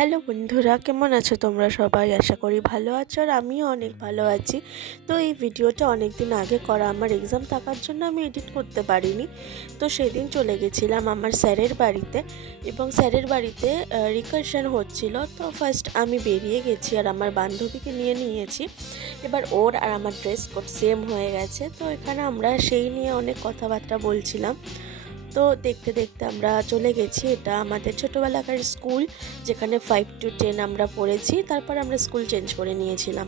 Hello বন্ধুরা, কেমন আছো তোমরা সবাই? আশা করি ভালো আছো আর আমিও অনেক ভালো আছি। তো এই ভিডিওটা অনেক দিন আগে করা, আমার এক্সাম থাকার জন্য আমি এডিট করতে পারিনি। তো সেদিন চলে গেছিলাম আমার স্যারের বাড়িতে এবং স্যারের বাড়িতে রিকারশন হচ্ছিল। তো ফার্স্ট আমি বেরিয়ে গেছি আর আমার বান্ধবীকে নিয়েছি। এবার ওর আর আমার ড্রেস কোড সেম হয়ে গেছে। তো এখানে আমরা সেই নিয়ে অনেক কথাবার্তা বলছিলাম। তো দেখতে দেখতে আমরা চলে গেছি। এটা আমাদের ছোটোবেলাকার স্কুল, যেখানে 5 to 10 আমরা পড়েছি। তারপর আমরা স্কুল চেঞ্জ করে নিয়েছিলাম।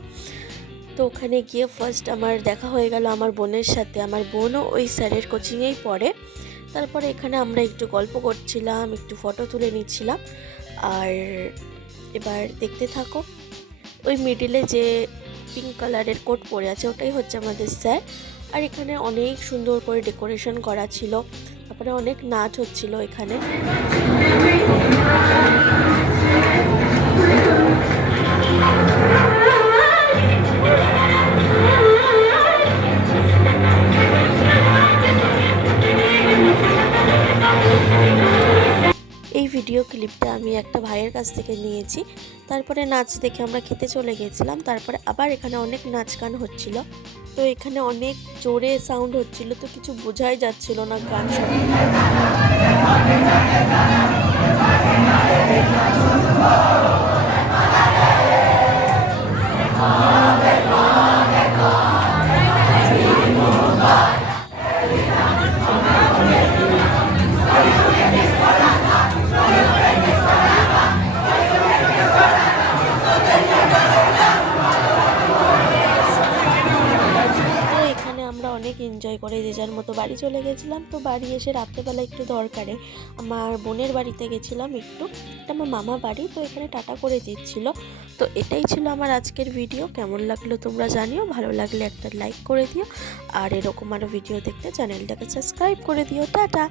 তো ওখানে গিয়ে ফার্স্ট আমার দেখা হয়ে গেল আমার বোনের সাথে। আমার বোনও ওই স্যারের কোচিংয়েই পড়ে। তারপরে এখানে আমরা একটু গল্প করছিলাম, একটু ফটো তুলে নিচ্ছিলাম। আর এবার দেখতে থাকো, ওই মিডিলে যে পিঙ্ক কালারের কোট পরে আছে ওটাই হচ্ছে আমাদের স্যার। আর এখানে অনেক সুন্দর করে ডেকোরেশন করা ছিল, তারপরে অনেক নাচ হচ্ছিল এখানে। এই ভিডিও ক্লিপটা আমি একটা ভাইয়ের কাছ থেকে নিয়েছি। তারপরে নাচ দেখে আমরা খেতে চলে গেছিলাম। তারপরে আবার এখানে অনেক নাচ গান হচ্ছিল। তো এখানে অনেক জোরে সাউন্ড হচ্ছিল, তো কিছু বোঝাই যাচ্ছিল না গান শুনে। আমরা অনেক এনজয় করে যে যার মতো বাড়ি চলে গেছিলাম। তো বাড়ি এসে রাত্রেবেলা একটু দরকারে আমার বোনের বাড়িতে গেছিলাম একটু, এটা আমার মামা বাড়ি। তো এখানে টাটা করে দিচ্ছিল। তো এটাই ছিল আমার আজকের ভিডিও। কেমন লাগলো তোমরা জানিও, ভালো লাগলে একটা লাইক করে দিও আর এরকম আরও ভিডিও দেখতে চ্যানেলটাকে সাবস্ক্রাইব করে দিও। টাটা।